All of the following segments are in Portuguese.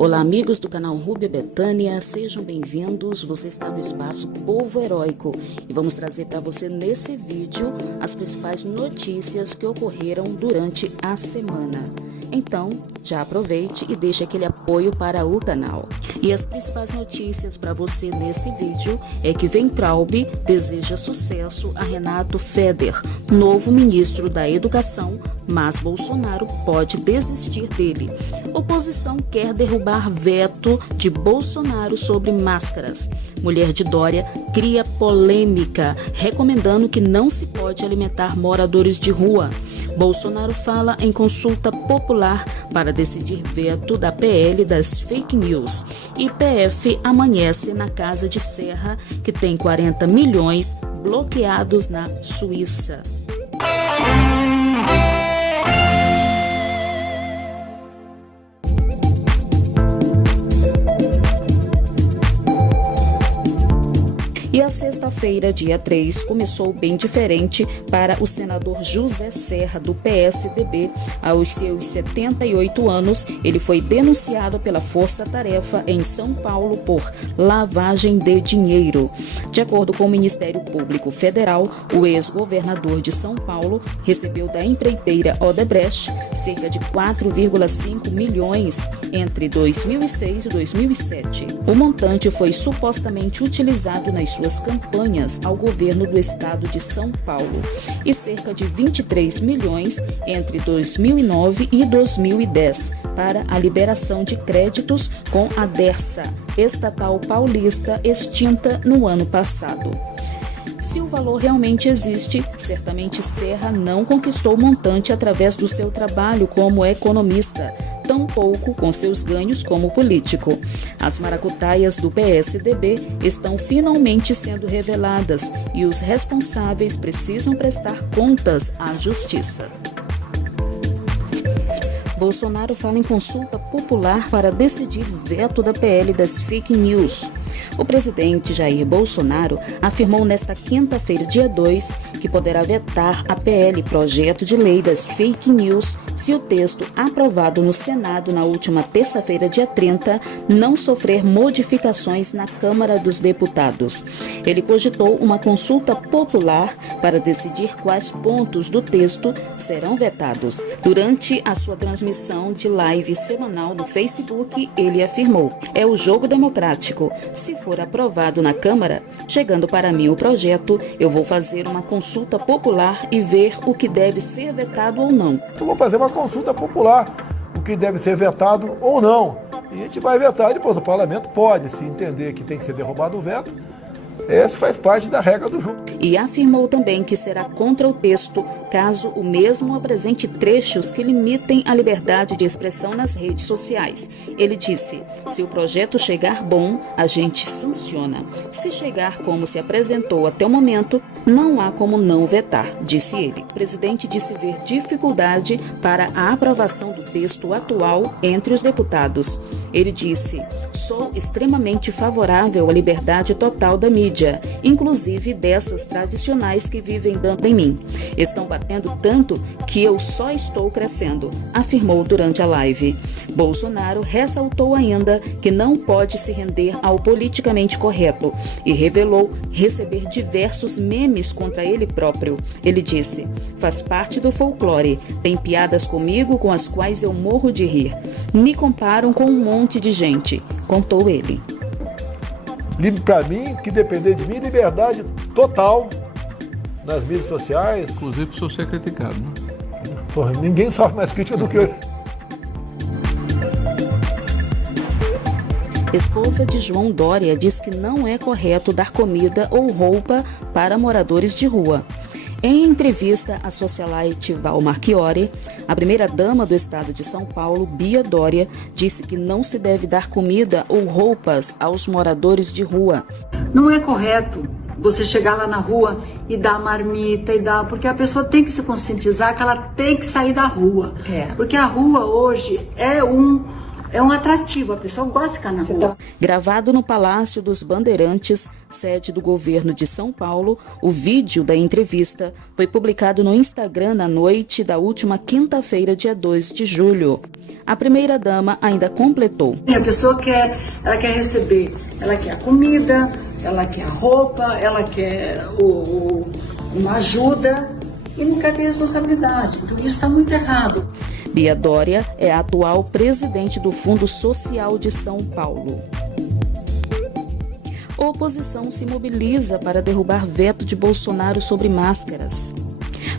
Olá, amigos do canal Rúbia Betânia, sejam bem-vindos. Você está no espaço Povo Heróico e vamos trazer para você nesse vídeo as principais notícias que ocorreram durante a semana. Então, já aproveite e deixe aquele apoio para o canal. E as principais notícias para você nesse vídeo é que Weintraub deseja sucesso a Renato Feder, novo ministro da Educação, mas Bolsonaro pode desistir dele. Oposição quer derrubar veto de Bolsonaro sobre máscaras. Mulher de Dória cria polêmica, recomendando que não se pode alimentar moradores de rua. Bolsonaro fala em consulta popular para decidir veto da PL das fake news. IPF amanhece na Casa de Serra, que tem 40 milhões bloqueados na Suíça. E a sexta-feira, dia 3, começou bem diferente para o senador José Serra, do PSDB. Aos seus 78 anos, ele foi denunciado pela Força Tarefa em São Paulo por lavagem de dinheiro. De acordo com o Ministério Público Federal, o ex-governador de São Paulo recebeu da empreiteira Odebrecht cerca de 4,5 milhões entre 2006 e 2007. O montante foi supostamente utilizado nas suas campanhas ao governo do estado de São Paulo e cerca de 23 milhões entre 2009 e 2010 para a liberação de créditos com a Dersa, estatal paulista, extinta no ano passado. Se o valor realmente existe, certamente Serra não conquistou o montante através do seu trabalho como economista, tampouco com seus ganhos como político. As maracutaias do PSDB estão finalmente sendo reveladas e os responsáveis precisam prestar contas à justiça. Bolsonaro fala em consulta popular para decidir veto da PL das fake news. O presidente Jair Bolsonaro afirmou nesta quinta-feira, dia 2, que poderá vetar a PL, projeto de lei das fake news, se o texto aprovado no Senado na última terça-feira, dia 30, não sofrer modificações na Câmara dos Deputados. Ele cogitou uma consulta popular para decidir quais pontos do texto serão vetados. Durante a sua transmissão de live semanal no Facebook, ele afirmou: "É o jogo democrático. Se for aprovado na Câmara, chegando para mim o projeto, eu vou fazer uma consulta popular e ver o que deve ser vetado ou não." Eu vou fazer uma consulta popular, o que deve ser vetado ou não. E a gente vai vetar, e depois o parlamento pode, se entender que tem que ser derrubado o veto, essa faz parte da regra do jogo. E afirmou também que será contra o texto caso o mesmo apresente trechos que limitem a liberdade de expressão nas redes sociais. Ele disse: "Se o projeto chegar bom, a gente sanciona. Se chegar como se apresentou até o momento, não há como não vetar", disse ele. O presidente disse ver dificuldade para a aprovação do texto atual entre os deputados. Ele disse: "Sou extremamente favorável à liberdade total da mídia, inclusive dessas tradicionais que vivem dando em mim. Estão batendo tanto que eu só estou crescendo", afirmou durante a live. Bolsonaro ressaltou ainda que não pode se render ao politicamente correto e revelou receber diversos memes contra ele próprio. Ele disse: "Faz parte do folclore. Tem piadas comigo com as quais eu morro de rir. Me comparam com um monte de gente", contou ele. Para mim, que depender de mim, liberdade total nas mídias sociais. Inclusive por senhor ser criticado, né? Porra, ninguém sofre mais crítica do que eu. Esposa de João Dória diz que não é correto dar comida ou roupa para moradores de rua. Em entrevista à socialite Val Marchiori, a primeira-dama do estado de São Paulo, Bia Dória, disse que não se deve dar comida ou roupas aos moradores de rua. Não é correto você chegar lá na rua e dar marmita porque a pessoa tem que se conscientizar que ela tem que sair da rua. Porque a rua hoje é um É um atrativo, a pessoa gosta de ficar na rua. Gravado no Palácio dos Bandeirantes, sede do governo de São Paulo, o vídeo da entrevista foi publicado no Instagram na noite da última quinta-feira, dia 2 de julho. A primeira-dama ainda completou. A pessoa ela quer receber, ela quer a comida, ela quer a roupa, ela quer uma ajuda e não quer ter responsabilidade. Então isso está muito errado. Bia Dória é a atual presidente do Fundo Social de São Paulo. A oposição se mobiliza para derrubar veto de Bolsonaro sobre máscaras.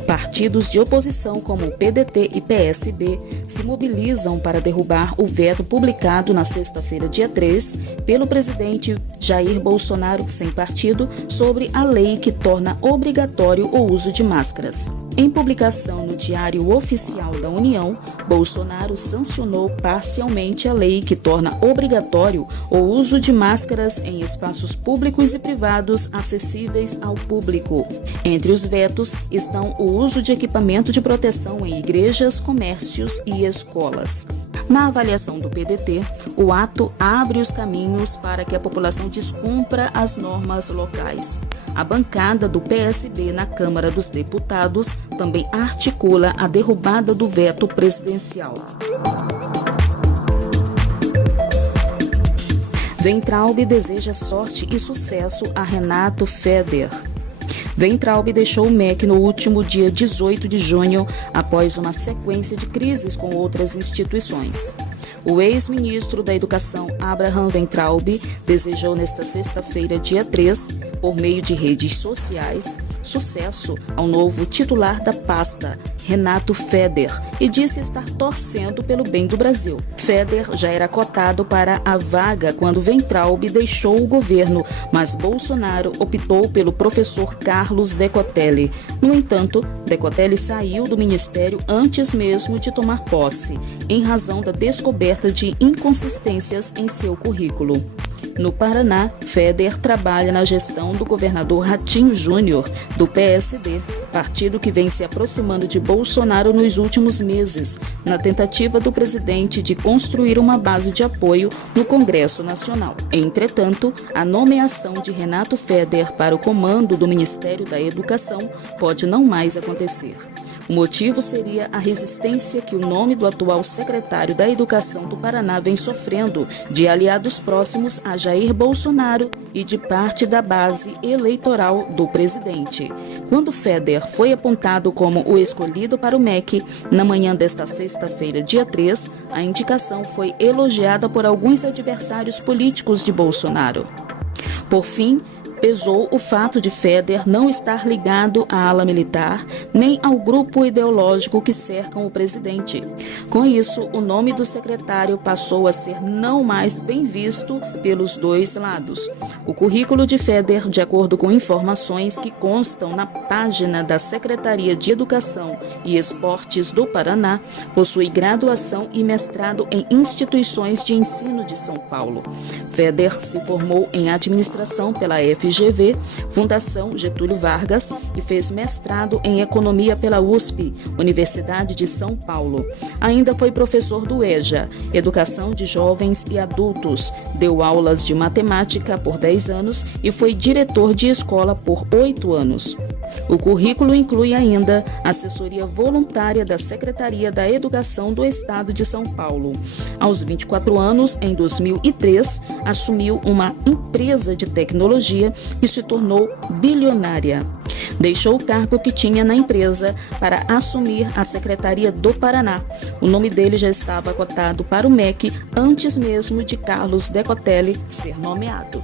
Partidos de oposição como o PDT e PSB se mobilizam para derrubar o veto publicado na sexta-feira, dia 3, pelo presidente Jair Bolsonaro, sem partido, sobre a lei que torna obrigatório o uso de máscaras. Em publicação no Diário Oficial da União, Bolsonaro sancionou parcialmente a lei que torna obrigatório o uso de máscaras em espaços públicos e privados acessíveis ao público. Entre os vetos estão o uso de equipamento de proteção em igrejas, comércios e escolas. Na avaliação do PDT, o ato abre os caminhos para que a população descumpra as normas locais. A bancada do PSB na Câmara dos Deputados também articula a derrubada do veto presidencial. Weintraub deseja sorte e sucesso a Renato Feder. Weintraub deixou o MEC no último dia 18 de junho, após uma sequência de crises com outras instituições. O ex-ministro da Educação, Abraham Weintraub, desejou nesta sexta-feira, dia 3, por meio de redes sociais, sucesso ao novo titular da pasta, Renato Feder, e disse estar torcendo pelo bem do Brasil. Feder já era cotado para a vaga quando Weintraub deixou o governo, mas Bolsonaro optou pelo professor Carlos Decotelli. No entanto, Decotelli saiu do ministério antes mesmo de tomar posse, em razão da descoberta de inconsistências em seu currículo. No Paraná, Feder trabalha na gestão do governador Ratinho Júnior, do PSD, partido que vem se aproximando de Bolsonaro nos últimos meses, na tentativa do presidente de construir uma base de apoio no Congresso Nacional. Entretanto, a nomeação de Renato Feder para o comando do Ministério da Educação pode não mais acontecer. O motivo seria a resistência que o nome do atual secretário da Educação do Paraná vem sofrendo de aliados próximos a Jair Bolsonaro e de parte da base eleitoral do presidente. Quando Feder foi apontado como o escolhido para o MEC, na manhã desta sexta-feira, dia 3, a indicação foi elogiada por alguns adversários políticos de Bolsonaro. Por fim, pesou o fato de Feder não estar ligado à ala militar nem ao grupo ideológico que cercam o presidente. Com isso, o nome do secretário passou a ser não mais bem visto pelos dois lados. O currículo de Feder, de acordo com informações que constam na página da Secretaria de Educação e Esportes do Paraná, possui graduação e mestrado em instituições de ensino de São Paulo. Feder se formou em administração pela FGV, Fundação Getúlio Vargas, e fez mestrado em Economia pela USP, Universidade de São Paulo. Ainda foi professor do EJA, Educação de Jovens e Adultos, deu aulas de matemática por 10 anos e foi diretor de escola por 8 anos. O currículo inclui ainda assessoria voluntária da Secretaria da Educação do Estado de São Paulo. Aos 24 anos, em 2003, assumiu uma empresa de tecnologia e se tornou bilionária. Deixou o cargo que tinha na empresa para assumir a Secretaria do Paraná. O nome dele já estava cotado para o MEC antes mesmo de Carlos Decotelli ser nomeado.